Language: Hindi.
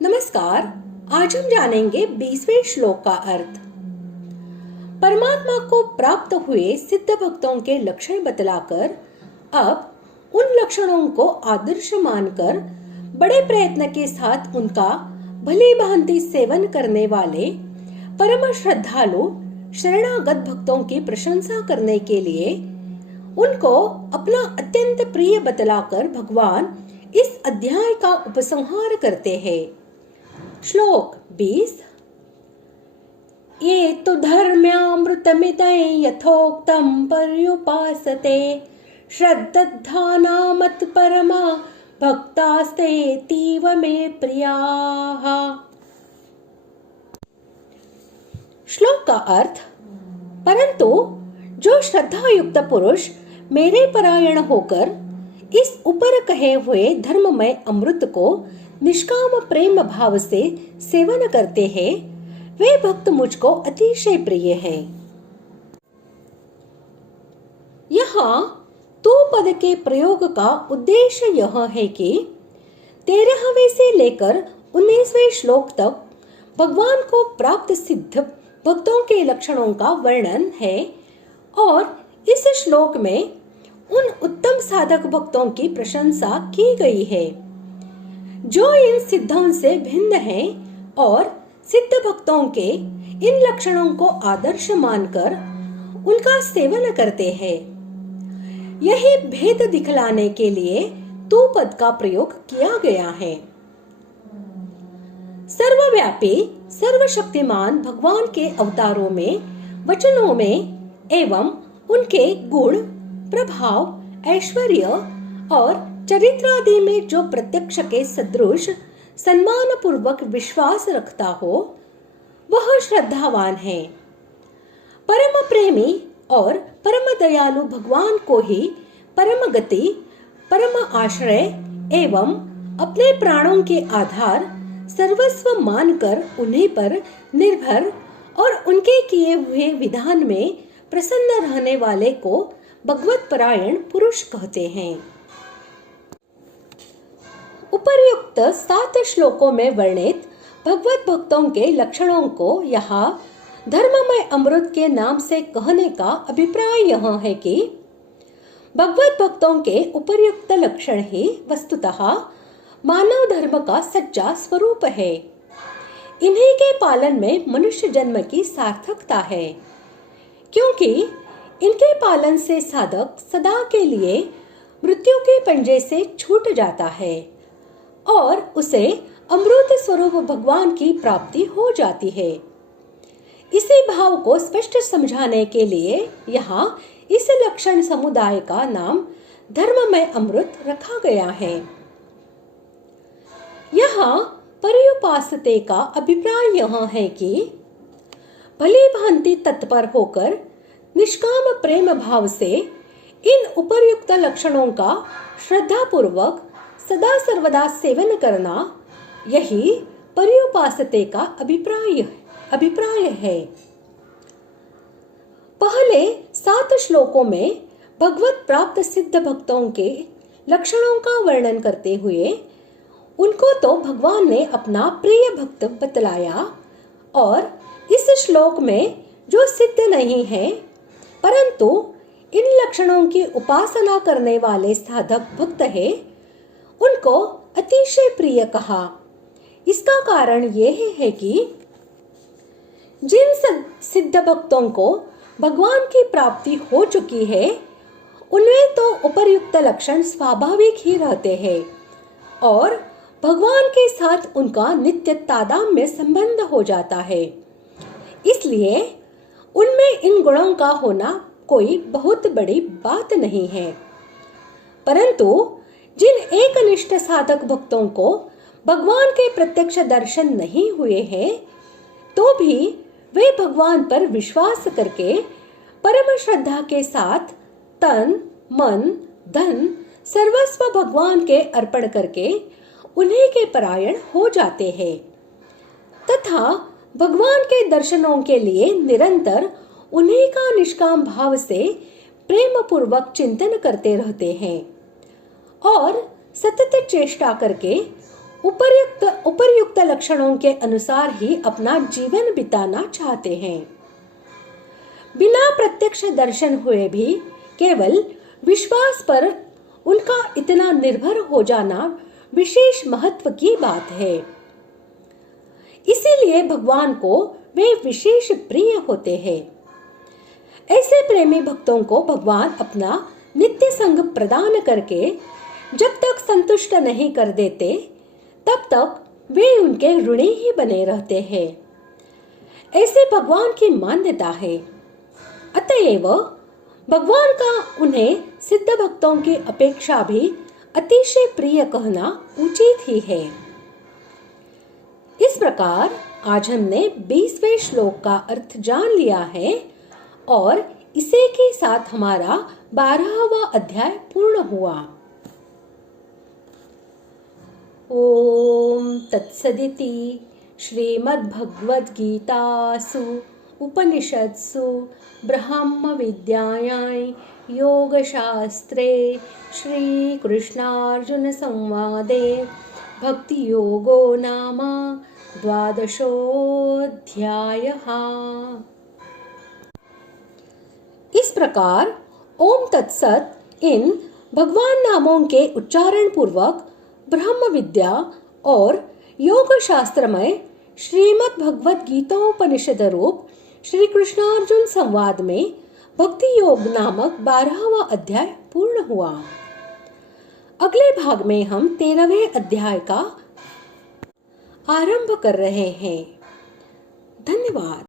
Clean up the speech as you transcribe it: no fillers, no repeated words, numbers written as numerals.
नमस्कार। आज हम जानेंगे 20वें श्लोक का अर्थ। परमात्मा को प्राप्त हुए सिद्ध भक्तों के लक्षण बतलाकर अब उन लक्षणों को आदर्श मानकर बड़े प्रयत्न के साथ उनका भली भांति सेवन करने वाले परम श्रद्धालु शरणागत भक्तों की प्रशंसा करने के लिए उनको अपना अत्यंत प्रिय बतलाकर भगवान इस अध्याय का उपसंहार करते हैं। श्लोक 20। ये तो धर्म्यामृतमिदं यथोक्तं पर्युपासते श्रद्धाना मत्परमा भक्तास्तेतीव मे प्रियाः। श्लोक का अर्थ, परंतु जो श्रद्धा युक्त पुरुष मेरे परायण होकर इस ऊपर कहे हुए धर्ममय अमृत को निष्काम प्रेम भाव से सेवन करते हैं, वे भक्त मुझको अतिशय प्रिय हैं। यहाँ तो पद के प्रयोग का उद्देश्य यह है कि 13वें से लेकर 19वें श्लोक तक भगवान को प्राप्त सिद्ध भक्तों के लक्षणों का वर्णन है और इस श्लोक में उन उत्तम साधक भक्तों की प्रशंसा की गई है जो इन सिद्धों से भिन्न हैं और सिद्ध भक्तों के इन लक्षणों को आदर्श मानकर उनका सेवन करते हैं। यही भेद दिखलाने के लिए तू पद का प्रयोग किया गया है। सर्वव्यापी सर्वशक्तिमान भगवान के अवतारों में, वचनों में एवं उनके गुण, प्रभाव, ऐश्वर्य और चरित्र आदि में जो प्रत्यक्ष के सदृश सम्मान पूर्वक विश्वास रखता हो, वह श्रद्धावान है। परम प्रेमी और परम दयालु भगवान को ही परम गति, परम आश्रय एवं अपने प्राणों के आधार सर्वस्व मानकर उन्हीं पर निर्भर और उनके किए हुए विधान में प्रसन्न रहने वाले को भगवत परायण पुरुष कहते हैं। उपर्युक्त 7 श्लोकों में वर्णित भगवत भक्तों के लक्षणों को यहाँ धर्ममय अमृत के नाम से कहने का अभिप्राय यह है कि भगवत भक्तों के उपर्युक्त लक्षण ही वस्तुतः मानव धर्म का सच्चा स्वरूप है। इन्हीं के पालन में मनुष्य जन्म की सार्थकता है, क्योंकि इनके पालन से साधक सदा के लिए मृत्यु के पंजे से छूट जाता है और उसे अमृत स्वरूप भगवान की प्राप्ति हो जाती है। इसी भाव को स्पष्ट समझाने के लिए यहाँ इस लक्षण समुदाय का नाम धर्ममय अमृत रखा गया है। यहाँ पर्युपासते का अभिप्राय यह है कि भली भांति तत्पर होकर निष्काम प्रेम भाव से इन उपर्युक्त लक्षणों का श्रद्धा पूर्वक सदा सर्वदा सेवन करना, यही पर्युपासते का अभिप्राय है। पहले 7 श्लोकों में भगवत प्राप्त सिद्ध भक्तों के लक्षणों का वर्णन करते हुए उनको तो भगवान ने अपना प्रिय भक्त बतलाया और इस श्लोक में जो सिद्ध नहीं है परंतु इन लक्षणों की उपासना करने वाले साधक भक्त है, उनको अतिशय प्रिय कहा। इसका कारण यह है कि जिन सिद्ध भक्तों को भगवान की प्राप्ति हो चुकी है, उनमें तो उपर्युक्त लक्षण स्वाभाविक ही रहते हैं और भगवान के साथ उनका नित्य तादात्म्य संबंध हो जाता है। इसलिए उनमें इन गुणों का होना कोई बहुत बड़ी बात नहीं है। परंतु जिन एकनिष्ठ साधक भक्तों को भगवान के प्रत्यक्ष दर्शन नहीं हुए हैं, तो भी वे भगवान पर विश्वास करके परम श्रद्धा के साथ तन, मन, धन सर्वस्व भगवान के अर्पण करके उन्हीं के परायण हो जाते हैं तथा भगवान के दर्शनों के लिए निरंतर उन्हीं का निष्काम भाव से प्रेम पूर्वक चिंतन करते रहते हैं और सतत चेष्टा करके उपर्युक्त लक्षणों के अनुसार ही अपना जीवन बिताना चाहते हैं। बिना प्रत्यक्ष दर्शन हुए भी केवल विश्वास पर उनका इतना निर्भर हो जाना विशेष महत्व की बात है। इसीलिए भगवान को वे विशेष प्रिय होते हैं। ऐसे प्रेमी भक्तों को भगवान अपना नित्य संग प्रदान करके जब तक संतुष्ट नहीं कर देते तब तक वे उनके ऋणी ही बने रहते हैं। ऐसे भगवान की मान्यता है। अतएव भगवान का उन्हें सिद्ध भक्तों की अपेक्षा भी अतिशय प्रिय कहना उचित ही है। इस प्रकार आज हमने 20वें श्लोक का अर्थ जान लिया है और इसी के साथ हमारा 12वां अध्याय पूर्ण हुआ। ओम तत्सदिति श्रीमद्भगवद्गीतासु उपनिषत्सु ब्रह्म विद्यायां योगशास्त्रे श्रीकृष्णार्जुन संवादे भक्ति योगो नाम 12वाध्यायः। इस प्रकार ओम तत्सत इन भगवान नामों के उच्चारण पूर्वक ब्रह्म विद्या और योग शास्त्र में श्रीमद् भगवद गीतोपनिषद रूप श्री कृष्णार्जुन संवाद में भक्ति योग नामक 12वां अध्याय पूर्ण हुआ। अगले भाग में हम 13वें अध्याय का आरंभ कर रहे हैं। धन्यवाद।